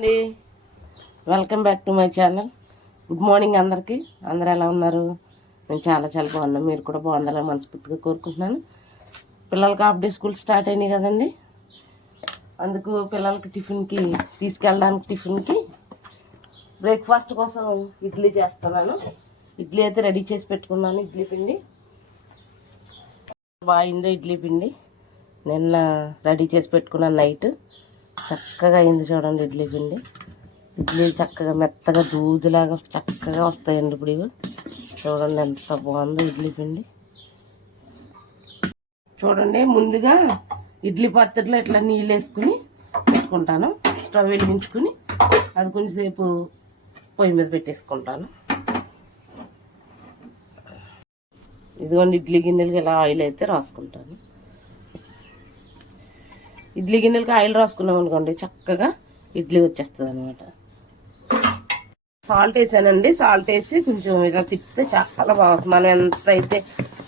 అండి, welcome back to my channel. Good morning అందరికీ. అందరూ ఎలా ఉన్నారు? నేను చాలా బాగున్నాను. మీరు కూడా బాగుండాలని మనస్ఫూర్తిగా కోరుకుంటున్నాను. పిల్లలకి హాఫ్ డే స్కూల్ స్టార్ట్ అయినాయి కదండి. అందుకు పిల్లలకి టిఫిన్కి బ్రేక్ఫాస్ట్ కోసం ఇడ్లీ చేస్తున్నాను. ఇడ్లీ అయితే రెడీ చేసి పెట్టుకున్నాను. ఇడ్లీ పిండి బాగుందో ఇడ్లీ పిండి నిన్న రెడీ చేసి పెట్టుకున్నాను. నైట్ చక్కగా అయింది చూడండి. ఇడ్లీ పిండి చక్కగా మెత్తగా దూదిలాగా చక్కగా వస్తాయండి. ఇప్పుడు ఇవి చూడండి ఎంత బాగుందో ఇడ్లీ పిండి. చూడండి, ముందుగా ఇడ్లీ పాత్రలో ఇట్లా నీళ్ళు వేసుకుని పెట్టుకుంటాను. స్టవ్ వెలిగించుకుని అది కొంచెంసేపు పొయ్యి మీద పెట్టేసుకుంటాను. ఇదిగోండి ఇడ్లీ గిన్నెలకి ఇలా ఆయిల్ అయితే రాసుకుంటాను. ఇడ్లీ గిన్నెలకి ఆయిల్ రాసుకున్నాం అనుకోండి, చక్కగా ఇడ్లీ వచ్చేస్తుంది అనమాట. సాల్ట్ వేసానండి. సాల్ట్ వేసి కొంచెం ఇలా తిప్పితే చాలా బాగుంటుంది. మనం ఎంత అయితే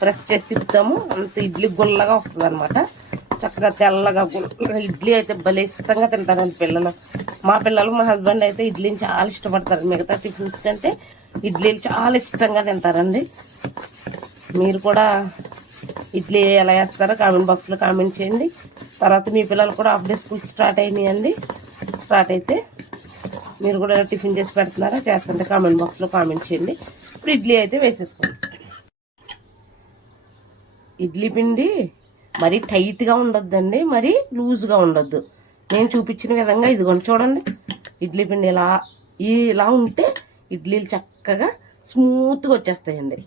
ప్రెస్ చేసి తిప్పుతామో అంత ఇడ్లీ గుల్లగా వస్తుంది అనమాట. చక్కగా తెల్లగా గుల్లగా ఇడ్లీ అయితే భలే ఇష్టంగా తింటారండి పిల్లలు. మా హస్బెండ్ అయితే ఇడ్లీని చాలా ఇష్టపడతారు. మిగతా టిఫిన్స్ కంటే ఇడ్లీలు చాలా ఇష్టంగా తింటారండి. మీరు కూడా ఇడ్లీ ఎలా వేస్తారో కామెంట్ బాక్స్లో కామెంట్ చేయండి. తర్వాత మీ పిల్లలు కూడా హాఫ్ డే స్కూల్ స్టార్ట్ అయినాయండి. స్టార్ట్ అయితే మీరు కూడా టిఫిన్ చేసి పెడుతున్నారా చేస్తుంటే కామెంట్ బాక్స్లో కామెంట్ చేయండి. ఇప్పుడు ఇడ్లీ అయితే వేసేసుకోండి. ఇడ్లీ పిండి మరీ టైట్గా ఉండొద్దండి, మరీ లూజ్గా ఉండొద్దు. నేను చూపించిన విధంగా ఇదిగోండి చూడండి. ఇడ్లీ పిండి ఇలా ఉంటే ఇడ్లీలు చక్కగా స్మూత్గా వచ్చేస్తాయండి.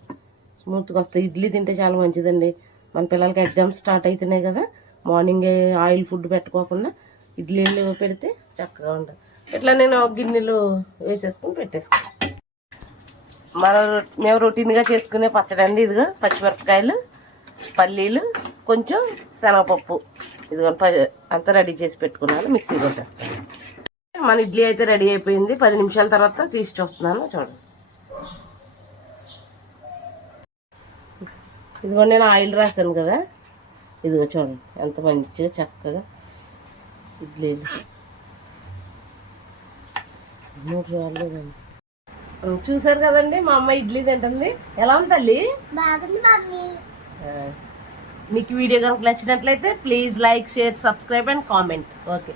స్మూత్గా వస్తాయి. ఇడ్లీ తింటే చాలా మంచిదండి. మన పిల్లలకి ఎగ్జామ్స్ స్టార్ట్ అవుతున్నాయి కదా, మార్నింగే ఆయిల్ ఫుడ్ పెట్టుకోకుండా ఇడ్లీలు పెడితే చక్కగా ఉంటుంది. ఇట్లా నేను గిన్నెలు వేసేసుకుని పెట్టేసుకుని మేము రొటీన్గా చేసుకునే పచ్చడి అండి. ఇదిగో పచ్చిమిరపకాయలు, పల్లీలు, కొంచెం శనగపప్పు ఇదిగో అంతా రెడీ చేసి పెట్టుకున్నాను. మిక్సీ కొట్టేస్తాను. మన ఇడ్లీ అయితే రెడీ అయిపోయింది. 10 నిమిషాల తర్వాత తీసి చూస్తున్నాను. చూడండి, ఇదిగో నేను ఆయిల్ రాశాను కదా, ఇదిగో చూడండి ఎంత మంచిగా చక్కగా ఇడ్లీలు 3 రాళ్ళు చూసారు కదండి. మా అమ్మ ఇడ్లీ తింటుంది. ఎలా ఉంది తల్లి? మీకు వీడియో కనుక నచ్చినట్లయితే please like, share, subscribe and comment. Okay.